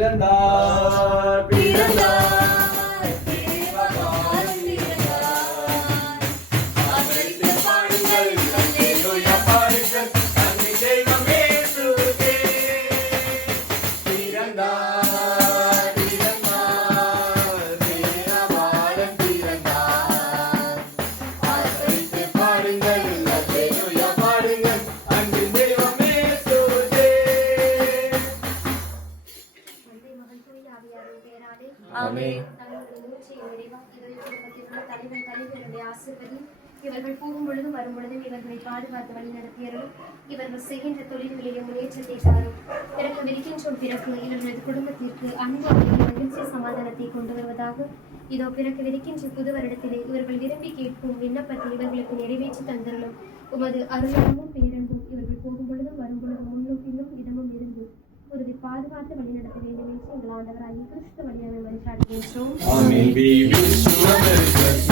பிறந்தார் பிறந்தார் தேவபாலன் பிறந்தார். ஆதரித்து பாடுங்கள் அல்லேலூயா பாடுங்கள் அன்னை தெய்வம் இயேசுவுக்கே. பிறந்தார் பிறந்தார் தேவபாலன் பிறந்தார். ஆதரித்து பாடுங்கள் அல்லேலூயா பாடுங்கள் அன்னை தெய்வம் இயேசுவுக்கே. தந்தை மகன் தூய ஆவியாரின் பெயராலே ஆமென். தங்களுடைய மூச்சையை நிறைவாக குடும்பத்திற்குள்ள தலைவன் தலைவருடைய ஆசீர்வதி இவர்கள் போகும் பொழுதும் வரும் பொழுதும் இவர்களை பாதுகாத்து வழி நடத்தியரும் இவர்கள் செய்கின்ற தொழில்களிலே முன்னேற்றத்தை தாரும். பிறகு விரிக்கின்றோம் பிறகு இவர்களது குடும்பத்திற்கு அன்பு அமைதி மகிழ்ச்சி சமாதானத்தை கொண்டு வருவதாக. இதோ பிறகு விரிக்கின்ற புது வருடத்திலே இவர்கள் விரும்பி கேட்கும் விண்ணப்பத்தை இவர்களுக்கு நிறைவேற்றி தந்தருளும். உமது அருளமும் பேரன்பும் இவர்கள் போகும் பொழுதும் வரும் பொழுதும் முன்னோக்கிலும் இடமும் இருந்து ஒருவர் பாதுகாத்து வழி நடத்த வேண்டும் என்று எங்கள் ஆண்டவராகிய கிறிஸ்து வழியாக மன்றாடுகின்றோம். Amen. We wish you a Merry Christmas.